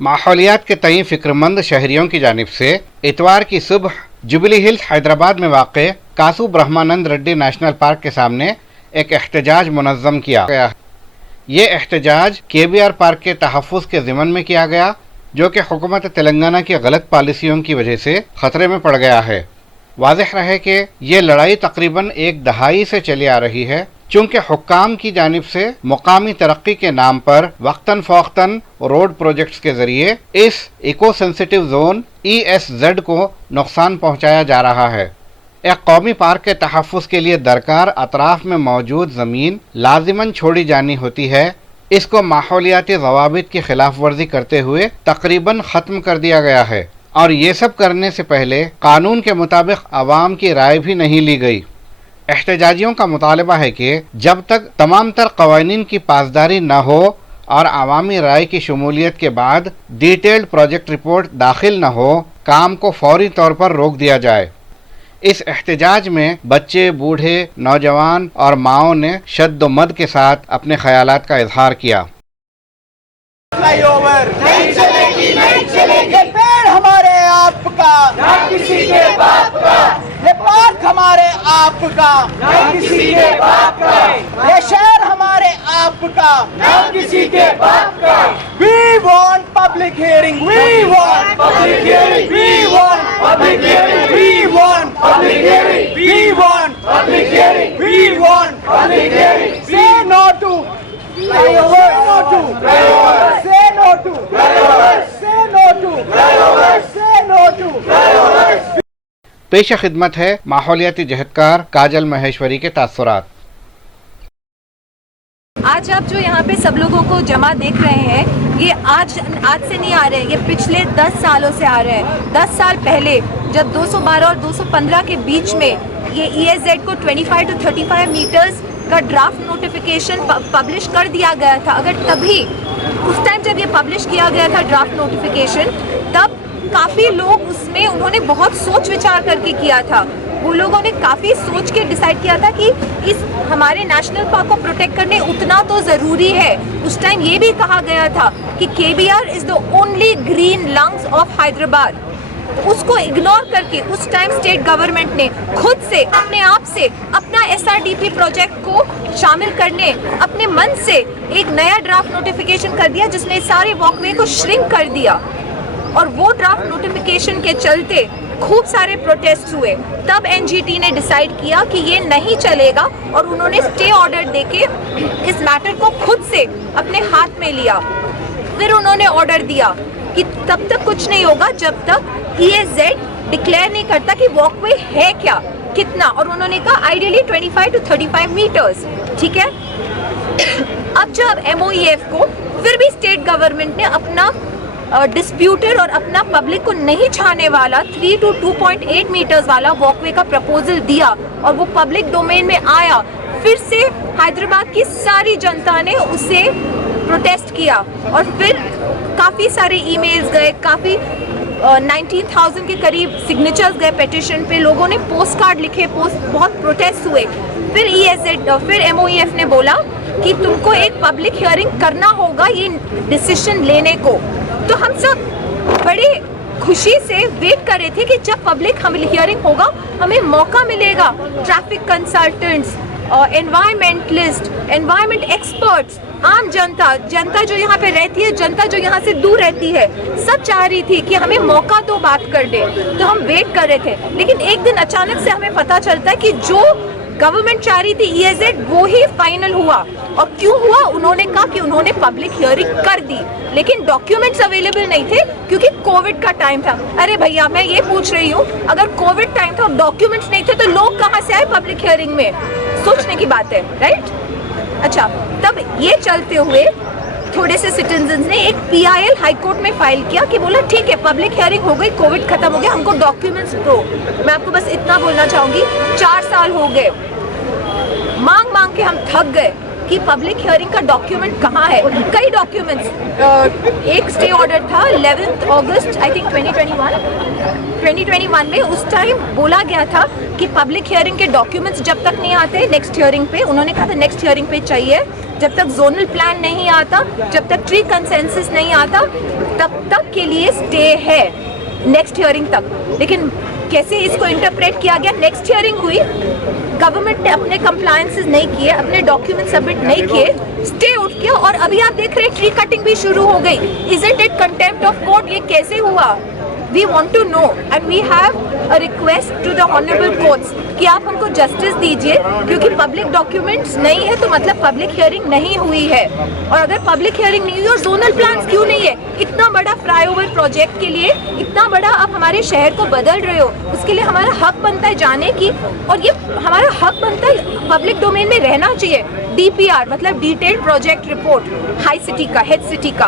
माहौलियात के तई फिक्रमंद शहरियों की जानिब से इतवार की सुबह जुबली हिल्स हैदराबाद में वाक़े कासू ब्रह्मानंद रेड्डी नेशनल पार्क के सामने एक एहतजाज मुनज़्ज़म किया गया। ये एहतजाज KBR पार्क के तहफ़्फ़ुज़ के ज़िमन में किया गया, जो कि हुकूमत तेलंगाना की गलत पॉलिसियों की वजह से ख़तरे में पड़ गया है। वाज़ेह रहे कि ये लड़ाई तकरीबन एक दहाई से चली आ रही है, चूँकि हुक्काम की जानिब से मुकामी तरक्की के नाम पर वक्तन फ़ौक़तन रोड प्रोजेक्ट्स के ज़रिए इस इको सेंसिटिव जोन ESZ को नुकसान पहुँचाया जा रहा है। एक कौमी पार्क के तहफ़्फ़ुज़ के लिए दरकार अतराफ़ में मौजूद ज़मीन लाजिमन छोड़ी जानी होती है। इसको माहौलियाती ज़वाबित की खिलाफ वर्जी करते हुए तकरीबन ख़त्म कर दिया गया है, और ये सब करने से पहले कानून के मुताबिक आवाम की राय भी नहीं ली गई। एहतजाजियों का मुतालबा है कि जब तक तमाम तर क़वानीन की पासदारी न हो और आवामी राय की शमूलियत के बाद डिटेल्ड प्रोजेक्ट रिपोर्ट दाखिल न हो, काम को फौरी तौर पर रोक दिया जाए। इस एहतजाज में बच्चे, बूढ़े, नौजवान और माओं ने शद्द-ओ-मद के साथ अपने ख्यालात का इजहार किया। फ्लाईओवर नहीं चलेगी, नहीं चलेगी। ये पेड़ हमारे आपका, ना किसी के बाप का। ये पार्क हमारे आपका, ना किसी के बाप का। ये शहर हमारे आपका, ना किसी के बाप का। We want public hearing. We want public hearing. We want public hearing. We want public hearing. We want public hearing. We want public hearing. Say no to flyover. Say no to flyover. Say no to flyover. Say no to flyover. Say no to flyover. पेश खिदमत है माहौलियाती जहदकार काजल महेश्वरी के तासुरात। आज आप जो यहाँ पे सब लोगों को जमा देख रहे हैं, ये आज से नहीं आ रहे हैं, ये पिछले 10 सालों से आ रहे हैं। 10 साल पहले जब 212 और 215 के बीच में ये ESZ को 25 to 35 मीटर्स का ड्राफ्ट नोटिफिकेशन पब्लिश कर दिया गया था, अगर तभी उस टाइम जब ये पब्लिश किया गया था ड्राफ्ट नोटिफिकेशन, तब काफ़ी लोग उसमें उन्होंने बहुत सोच विचार करके किया था। वो लोगों ने काफ़ी सोच के डिसाइड किया था कि इस हमारे नेशनल पार्क को प्रोटेक्ट करने उतना तो ज़रूरी है। उस टाइम ये भी कहा गया था कि KBR is the only green lungs of Hyderabad. उसको इग्नोर करके उस टाइम स्टेट गवर्नमेंट ने खुद से अपने आप से अपना SRDP प्रोजेक्ट को शामिल करने अपने मन से एक नया ड्राफ्ट नोटिफिकेशन कर दिया, जिसने सारे वॉकवे को श्रिंक कर दिया। और वो ड्राफ्ट नोटिफिकेशन के चलते खूब सारे प्रोटेस्ट हुए। तब NGT ने डिसाइड किया कि ये नहीं चलेगा, और उन्होंने स्टे ऑर्डर देके इस मैटर को खुद से अपने हाथ में लिया। फिर उन्होंने ऑर्डर दिया कि तब तक कुछ नहीं होगा जब तक ESZ डिक्लेयर नहीं करता कि वॉकवे है क्या, कितना, और उन्होंने कहा आइडियली 25 to 35 मीटर्स, ठीक है। अब जब MOEF को फिर भी स्टेट गवर्नमेंट ने अपना डिस्प्यूटेड और अपना पब्लिक को नहीं छाने वाला 3 to 2.8 मीटर्स वाला वॉकवे का प्रपोजल दिया और वो पब्लिक डोमेन में आया, फिर से हैदराबाद की सारी जनता ने उसे प्रोटेस्ट किया। और फिर काफ़ी सारे ईमेल्स गए, काफ़ी 19,000 के करीब सिग्नेचर्स गए पिटीशन पे, लोगों ने पोस्ट कार्ड लिखे, बहुत प्रोटेस्ट हुए। फिर MOEF ने बोला कि तुमको एक पब्लिक हियरिंग करना होगा ये डिसीजन लेने को। तो हम सब बड़े खुशी से वेट कर रहे थे कि जब पब्लिक हियरिंग होगा हमें मौका मिलेगा, traffic consultants, environmentalist, environment experts, आम जनता जो यहाँ पे रहती है, जनता जो यहाँ से दूर रहती है, सब चाह रही थी कि हमें मौका दो बात कर दे। तो हम वेट कर रहे थे, लेकिन एक दिन अचानक से हमें पता चलता है कि जो गवर्नमेंट चाह रही थी ESZ वो ही फाइनल हुआ। और क्यों हुआ? उन्होंने कहा कि उन्होंने पब्लिक हियरिंग कर दी, लेकिन डॉक्यूमेंट्स अवेलेबल नहीं थे क्योंकि कोविड का टाइम था। अरे भैया, मैं ये पूछ रही हूँ, अगर कोविड टाइम था और डॉक्यूमेंट्स नहीं थे तो लोग कहाँ से आए पब्लिक हियरिंग में? सोचने की बात है, राइट? अच्छा, तब ये चलते हुए थोड़े से सिटीजन्स ने एक PIL हाई कोर्ट में फाइल किया कि बोला ठीक है, पब्लिक हियरिंग हो गई, कोविड खत्म हो गया, हमको डॉक्यूमेंट्स दो। मैं आपको बस इतना बोलना चाहूँगी, 4 साल हो गए, मांग के हम थक गए कि पब्लिक हियरिंग का डॉक्यूमेंट कहाँ है। कई डॉक्यूमेंट्स, एक स्टे ऑर्डर था 11 अगस्त आई थिंक 2021 में, उस टाइम बोला गया था कि पब्लिक हियरिंग के डॉक्यूमेंट्स जब तक नहीं आते नेक्स्ट हियरिंग पे, उन्होंने कहा था नेक्स्ट हियरिंग पे चाहिए, जब तक जोनल प्लान नहीं आता, जब तक ट्री कंसेंसस नहीं आता, तब तक के लिए स्टे है नेक्स्ट हियरिंग तक। लेकिन कैसे इसको इंटरप्रेट किया गया, नेक्स्ट हियरिंग हुई, गवर्नमेंट ने अपने कंप्लायंसेस नहीं किए, अपने डॉक्यूमेंट सबमिट नहीं किए, स्टे उठ गया और अभी आप देख रहे हैं ट्री कटिंग भी शुरू हो गई। Isn't it contempt of court? ये कैसे हुआ? We want to know and we have a request to the honorable courts कि आप हमको जस्टिस दीजिए, क्योंकि पब्लिक डॉक्यूमेंट्स नहीं है तो मतलब पब्लिक हियरिंग नहीं हुई है। और अगर पब्लिक हियरिंग नहीं हुई और जोनल प्लान्स क्यों नहीं है? इतना बड़ा फ्लाईओवर प्रोजेक्ट के लिए इतना बड़ा आप हमारे शहर को बदल रहे हो, उसके लिए हमारा हक बनता है जाने की, और ये हमारा हक बनता है पब्लिक डोमेन में रहना चाहिए। DPR मतलब detailed project report, high city का, हेड सिटी का,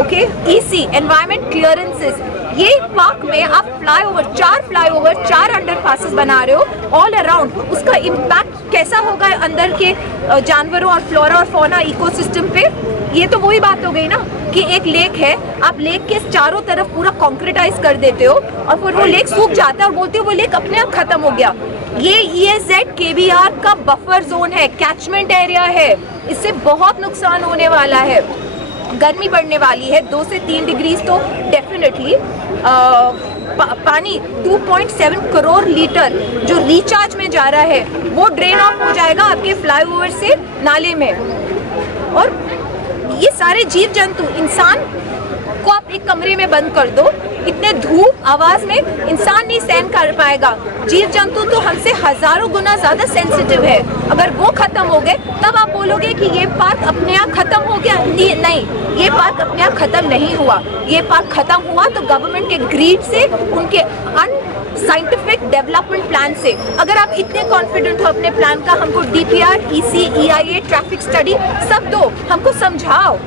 ओके, EC एनवायरमेंट क्लियरेंसेस, ये पार्क में आप फ्लाईओवर, 4 फ्लाईओवर, 4 अंडरपासेस बना रहे हो ऑल अराउंड, उसका इम्पैक्ट कैसा होगा अंदर के जानवरों और फ्लोरा और फौना इकोसिस्टम पे? ये तो वही बात हो गई ना कि एक लेक है, आप लेक के चारों तरफ पूरा कॉन्क्रीटाइज कर देते हो और फिर वो लेक सूख जाता है और बोलते हो वो लेक अपने आप खत्म हो गया। ये ESZ KBR का बफर जोन है, कैचमेंट एरिया है, इससे बहुत नुकसान होने वाला है। गर्मी बढ़ने वाली है 2 से 3 डिग्री तो डेफिनेटली। पानी 2.7 करोड़ लीटर जो रिचार्ज में जा रहा है वो ड्रेन ऑफ हो जाएगा आपके फ्लाईओवर से नाले में। और ये सारे जीव जंतु, इंसान को आप एक कमरे में बंद कर दो, इतने धूप आवाज में इंसान नहीं सहन कर पाएगा, जीव जंतु तो हमसे हजारों गुना ज्यादा सेंसिटिव है। अगर वो खत्म हो गए तब आप बोलोगे कि ये पार्क अपने आप खत्म हो गया। नहीं, ये पार्क अपने आप खत्म नहीं हुआ, ये पार्क खत्म हुआ तो गवर्नमेंट के ग्रीड से, उनके साइंटिफिक डेवलपमेंट प्लान से। अगर आप इतने कॉन्फिडेंट हो अपने प्लान का, हमको DPR, EC, EIA, traffic study सब दो, हमको समझाओ।